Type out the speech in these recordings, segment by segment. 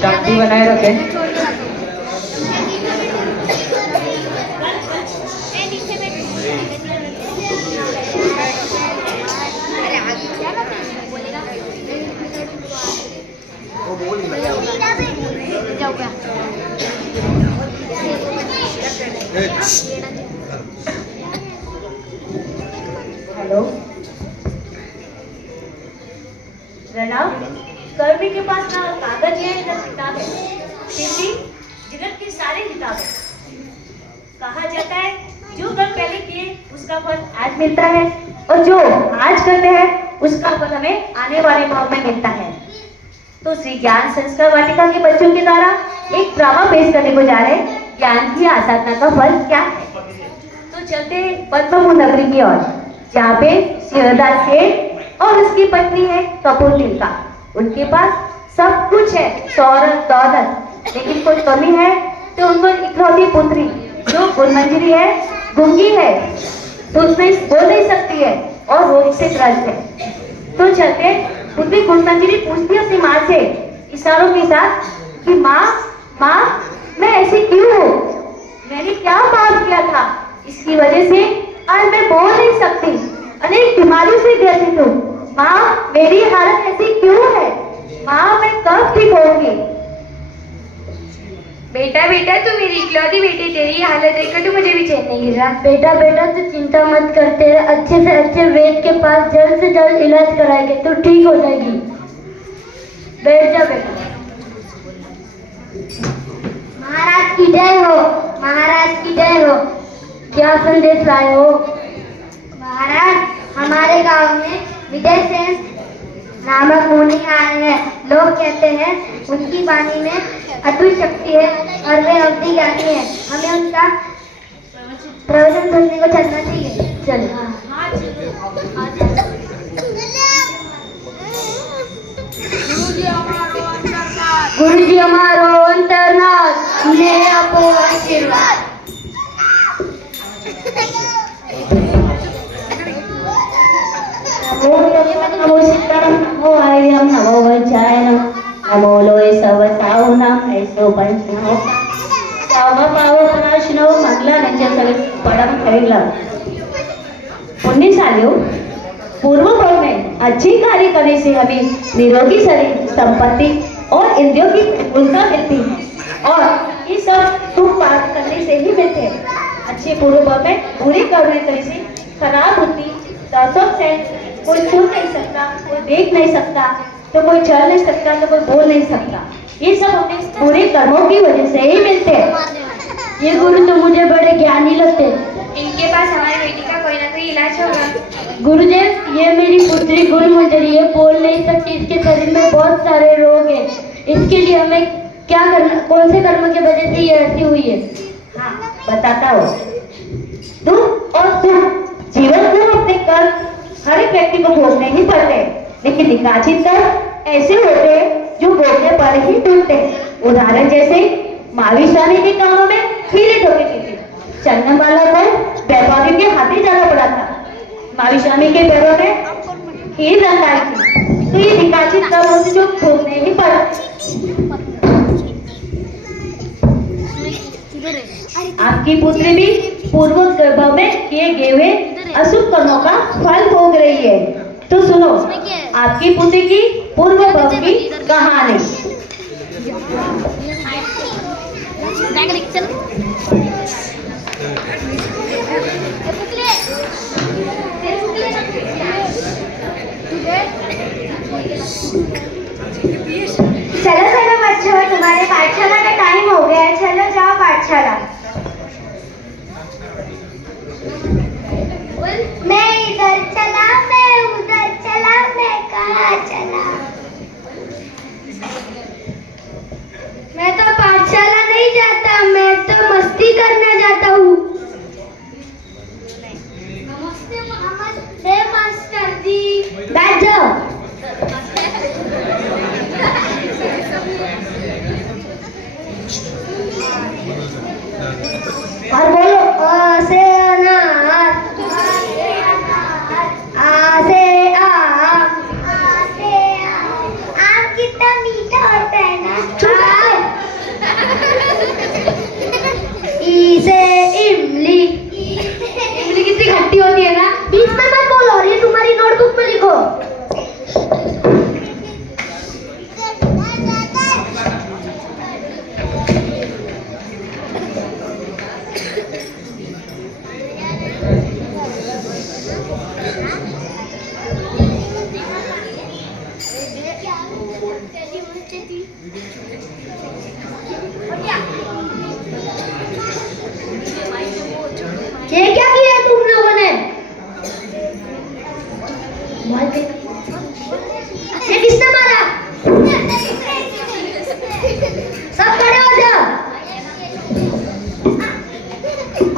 शांति बनाए रखें। हेलो प्रणव, कर्मी के पास ना कागज है ना किताब है, फिर भी जगत की सारी किताबें। कहा जाता है जो कर्म पहले किए उसका फल आज मिलता है, और जो आज करते हैं उसका फल हमें आने वाले भाव में मिलता है। तो श्री ज्ञान संस्कार वाटिका के बच्चों के द्वारा एक ड्रामा पेश करने को जा रहे हैं, ज्ञान की आसाधना का फल क्या है। तो चलते पद्मपुर नगरी की ओर, जहाँ पे शिवदास सेठ और उसकी पत्नी है कपूर तिलका। उनके पास सब कुछ है, शौहरत दौलत, लेकिन कोई कमी है तो उनको इकलौती पुत्री जो गुणमंजरी है, गूंगी है, तो उसमें बोल नहीं सकती है और रोग से ग्रस्त है। तो चलते पुत्री गुणमंजरी पूछती है अपनी माँ से इशारों के साथ कि माँ माँ मैं ऐसी क्यों हूँ, मैंने क्या पाप किया था, इसकी वजह से आज मैं बोल नहीं सकती, अनेक बीमारियों से ग्रसित हूँ। माँ मेरी हालत ऐसी क्यों है, माँ मैं कब ठीक होंगी। बेटा बेटा तू मेरी इकलौती बेटी, तेरी हालत देखकर तो मुझे भी चैन नहीं गिर रहा। बेटा बेटा तू चिंता मत कर, तेरे अच्छे से अच्छे वैद्य के पास जल्द से जल्द इलाज कराएंगे, तू ठीक हो जाएगी। बैठ जा बेटा। महाराज की जय हो, महाराज की जय हो। क्या संदेश लाए हो? महाराज हमारे गांव में विजय सेन नामक मुनि आए हैं। लोग कहते हैं उनकी वाणी में अद्भुत शक्ति है और वे अवधि ज्ञानी है, हमें उनका प्रवचन सुनने को चलना चाहिए। चल गुरु जी हमारो अंतरनाथ, उन्हें आपो आशीर्वाद। नमो सीताराम, नमो हरिराम, नमो वज्रायण, नमो लोय सव साहुनाम ऐसो पंचनाम सावा पावो पराशनो मंगला नंचे सवे पड़म खरीला। पुण्यशालियों, पूर्व भाव में अच्छे कार्य करने से हमें निरोगी शरीर, संपत्ति और इंद्रियों की पूर्णता मिलती है, और ये सब शुभ पाठ करने से ही मिलते हैं। अच्छे पूर्व भाव में बुरे कर्म करने से खराब बुद्धि, दर्शक से कोई छू नहीं सकता, कोई देख नहीं सकता, तो कोई चल नहीं सकता, तो कोई बोल नहीं सकता। ये सब अपने बुरे कर्मों की वजह से ही मिलते हैं। ये गुरु तो मुझे बड़े ज्ञानी लगते हैं। इनके पास हमारी बेटी का कोई ना कोई इलाज होगा। गुरुदेव, ये मेरी पुत्री गुणमंजरी है, बोल नहीं सकती, इसके शरीर में बहुत सारे रोग हैं। इसके लिए हमें क्या करना, कौन से कर्म की वजह से ये ऐसी हुई है? हाँ बताता हूँ। दुख और सुख जीवन को अपने कर्म हर एक व्यक्ति को भोगने ही पड़ते हैं, लेकिन निकाचित कर्म ऐसे होते हैं जो भोगने पर ही टूटते हैं। उदाहरण जैसे महावीर स्वामी के कानों में हीरे ठोके थे, चंदन वाला को व्यापारियों के हाथे जाना पड़ा था, महावीर स्वामी के पैरों में हीर रंगाई थी। तो ये निकाचित कर्म होते जो भोगने ही पड़ते। आपकी पुत्री भी पूर्व गर्भ में किए गए हुए अशुभ कर्मों का फल भोग रही है। तो सुनो आपकी पुत्री की पूर्व गर्भ की कहानी। चलो चलो बच्चों, तुम्हारे पाठशाला का टाइम हो गया है, चलो जाओ पाठशाला। मैं इधर चला, मैं उधर चला, मैं कहाँ चला। मैं तो पाठशाला नहीं जाता, मैं तो मस्ती करना जाता हूँ। नमस्ते मास्टर जी। बैठ जाओ। और बोलो अ से अनार, आ से आम, आम कितना मीठा होता है ना। ये क्या किया तुम लोगों ने? ये किसने मारा? सब खड़े हो जाओ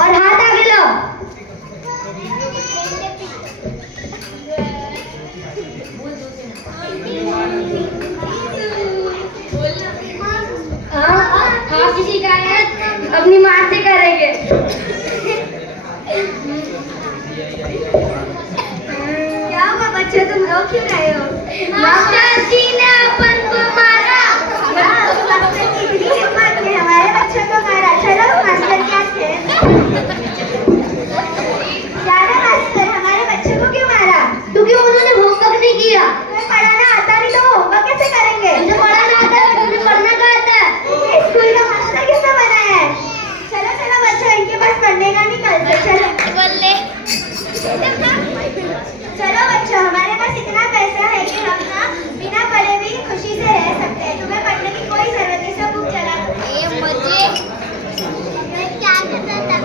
और हाथ आगे लो। हाँ, किसी का है अपनी माँ से करेंगे। क्या हुआ बच्चे, तुम रो क्यों रहे हो? मास्टर जी ने अपन को मारा। मास्टर जी की हिम्मत ने हमारे बच्चों को मारा। चलो मास्टर क्या थे? जाना मास्टर, हमारे बच्चों को क्यों मारा? क्योंकि उन्होंने होमवर्क नहीं किया। तुम्हें पढ़ाना आता नहीं तो होमवर्क कैसे करेंगे? मुझे पढ़ाना आता है, तुम्हें पढ़ना कहाँ आता है? ये स्कूल का मास्टर किसने बनाया है? चलो चलो बच्चों, इनके पास पढ़ने का नहीं कल से। चलो चलो बच्चों, हमारे पास इतना पैसा है कि हम ना बिना पढ़े भी खुशी से रह सकते हैं। तुम्हें पढ़ने की कोई जरूरत नहीं, सब बुक चला दो। ये मुझे क्या करता था?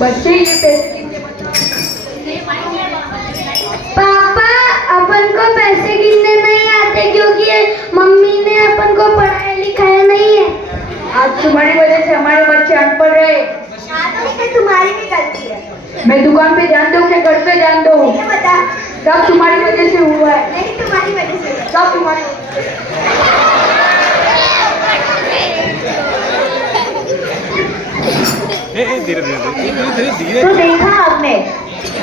बच्चे ये पैसे पापा, अपन को पैसे गिनने नहीं आते क्योंकि मम्मी ने अपन को पढ़ाया लिखाया नहीं है। आज तुम्हारी वजह से हमारे बच्चे अनपढ़ रहे। हाँ, तो इसमें तुम्हारी भी गलती है। मैं दुकान पे ध्यान दूं कि घर पे ध्यान दूं? ये बता। सब तुम्हारी वजह से हुआ है। नहीं, तुम्हारी वजह से। सब तुम्हारी धीरे धीरे तो देखा आपने,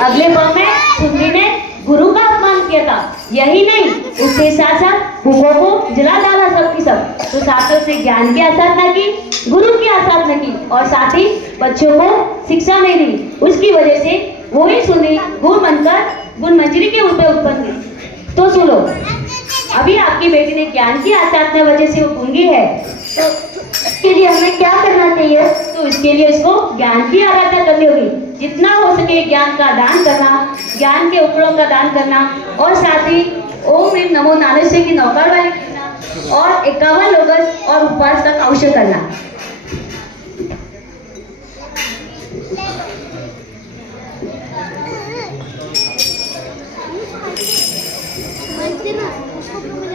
अगले पल में सुंदरी ने गुरु का अपमान किया था। यही नहीं, उसके साथ साथ बुकों को जला डाला सबकी सब। तो छात्रों से ज्ञान की आसाधना की, गुरु की आसाधना की और साथ ही बच्चों को शिक्षा नहीं दी। उसकी वजह से वही सुंदरी गुण बनकर गुण मंजरी के रूप में उत्पन्न हुई। तो सुनो, अभी आपकी बेटी ने ज्ञान की आसाधना वजह से वो गूंगी है, तो इसके लिए हमें क्या करना चाहिए? तो इसके लिए इसको ज्ञान की आराधना करनी होगी। जितना हो सके ज्ञान का दान करना, ज्ञान के उपकरणों का दान करना और साथ ही ओम ह्रीम नमो नारायण की नौकार वाली करना और 51 लोगस और उपवास का अवश्य करना।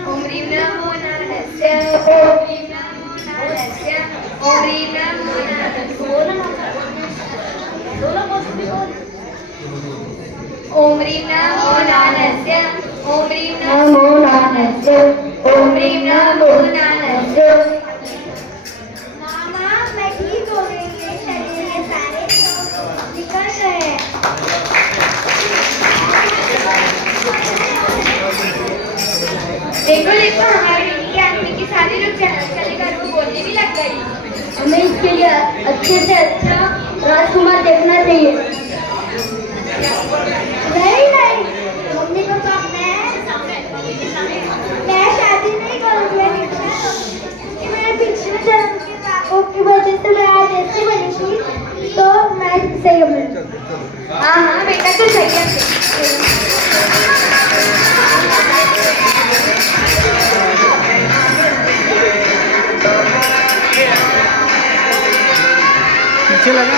ओम ह्रीं नमो नारायणस्य, ओम ह्रीं नमो नारायणस्य, ओम ह्रीं नमो नारायणस्य, ओम ह्रीं नमो नारायणस्य, ओम ह्रीं नमो नारायणस्य। मामा, मैं ठीक हो गई। ये शरीर ये सारे निकल गए। देखो देखो, हमारी की आदमी की सारी लोग चले गए, वो बोलने भी लग गई। हमें इसके लिए अच्छे से अच्छा राजकुमार देखना चाहिए। नहीं नहीं, मम्मी को तो मैं शादी नहीं करूँगी क्योंकि मेरे पिछले जन्म के पापों की वजह से मैं आज ऐसे बनी थी, तो मैं सही हूँ। हाँ हाँ बेटा, तो सही है। पीछे लगा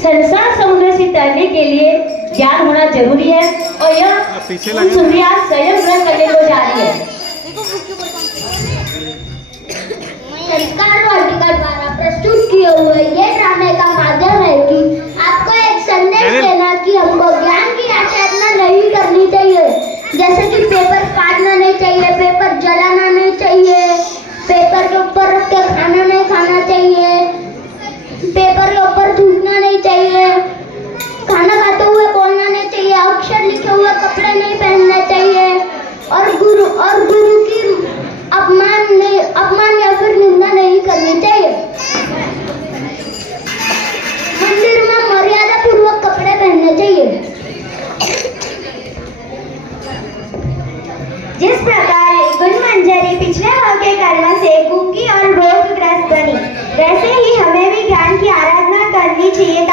संसार समुद्र से तैरने के लिए ज्ञान होना जरूरी है और यह पीछे लगे। सुंदरी आज संयम ग्रहण करने को जा रही है। संस्कार वाटिका द्वारा प्रस्तुत किए हुए ये ड्रामे का माध्यम है कि आपको एक संदेश देना कि हमको ज्ञान की आसाधना नहीं करनी चाहिए। जैसे कि पेपर काटना नहीं चाहिए, पेपर जलाना नहीं चाहिए, पेपर के ऊपर रख के खाना नहीं खाना चाहिए, पेपर के ऊपर थूकना नहीं चाहिए, खाना खाते हुए बोलना नहीं चाहिए, अक्षर लिखे हुए कपड़े नहीं पहनने चाहिए और गुरु की अपमान या फिर निंदा नहीं करनी जिस प्रकार गुणमंजरी पिछले भाव के कर्म से कुकी और रोगग्रस्त बनी, वैसे ही हमें भी ज्ञान की आराधना करनी चाहिए